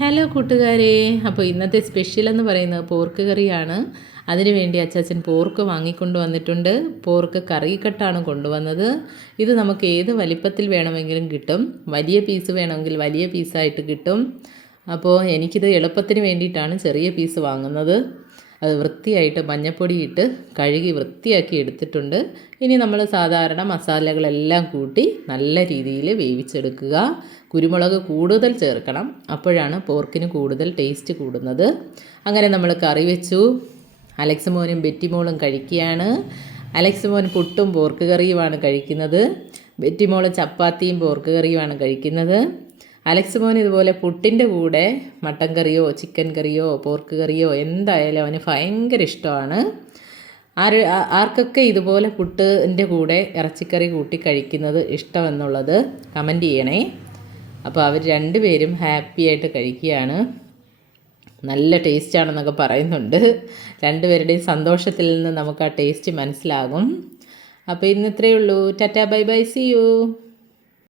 Hello കൂട്ടുകാരെ. അപ്പോൾ ഇന്നത്തെ സ്പെഷ്യൽ എന്ന് പറയുന്നത് പോർക്ക് കറിയാണ്. അതിനുവേണ്ടി അച്ചാച്ചൻ പോർക്ക് വാങ്ങിക്കൊണ്ട് വന്നിട്ടുണ്ട്. പോർക്ക് കറിക്കട്ടാണ് കൊണ്ടുവന്നത്. ഇത് നമുക്ക് ഏത് വലിപ്പത്തിൽ വേണമെങ്കിലും കിട്ടും. വലിയ പീസ് വേണമെങ്കിൽ വലിയ പീസായിട്ട് കിട്ടും. അപ്പോൾ എനിക്കിത് എളുപ്പത്തിന് വേണ്ടിയിട്ടാണ് ചെറിയ പീസ് വാങ്ങുന്നത്. അത് വൃത്തിയായിട്ട് മഞ്ഞപ്പൊടി ഇട്ട് കഴുകി വൃത്തിയാക്കി എടുത്തിട്ടുണ്ട്. ഇനി നമ്മൾ സാധാരണ മസാലകളെല്ലാം കൂട്ടി നല്ല രീതിയിൽ വേവിച്ചെടുക്കുക. കുരുമുളക് കൂടുതൽ ചേർക്കണം. അപ്പോഴാണ് പോർക്കിന് കൂടുതൽ ടേസ്റ്റ് കൂടുന്നത്. അങ്ങനെ നമ്മൾ കറി വെച്ചു. അലക്സ് മോനും ബെറ്റിമോളും കഴിക്കുകയാണ്. അലക്സ് മോൻ പുട്ടും പോർക്ക് കറിയുമാണ് കഴിക്കുന്നത്. ബെറ്റിമോൾ ചപ്പാത്തിയും പോർക്ക് കറിയുമാണ് കഴിക്കുന്നത്. അലക്സ് മോൻ ഇതുപോലെ പുട്ടിന്റെ കൂടെ മട്ടൻ കറിയോ ചിക്കൻ കറിയോ പോർക്ക് കറിയോ എന്തായാലും അവന് ഭയങ്കര ഇഷ്ടമാണ്. ആര് ആർക്കൊക്കെ ഇതുപോലെ പുട്ടിന്റെ കൂടെ ഇറച്ചിക്കറി കൂട്ടി കഴിക്കുന്നത് ഇഷ്ടമെന്നുള്ളത് കമന്റ് ചെയ്യണേ. അപ്പോൾ അവർ രണ്ടുപേരും ഹാപ്പി ആയിട്ട് കഴിക്കുകയാണ്. നല്ല ടേസ്റ്റ് ആണെന്നൊക്കെ പറയുന്നുണ്ട്. രണ്ടുപേരുടെയും സന്തോഷത്തിൽ നിന്ന് നമുക്ക് ആ ടേസ്റ്റ് മനസ്സിലാകും. അപ്പോൾ ഇന്ന് ഇത്രയേ ഉള്ളൂ. Tata bye bye see you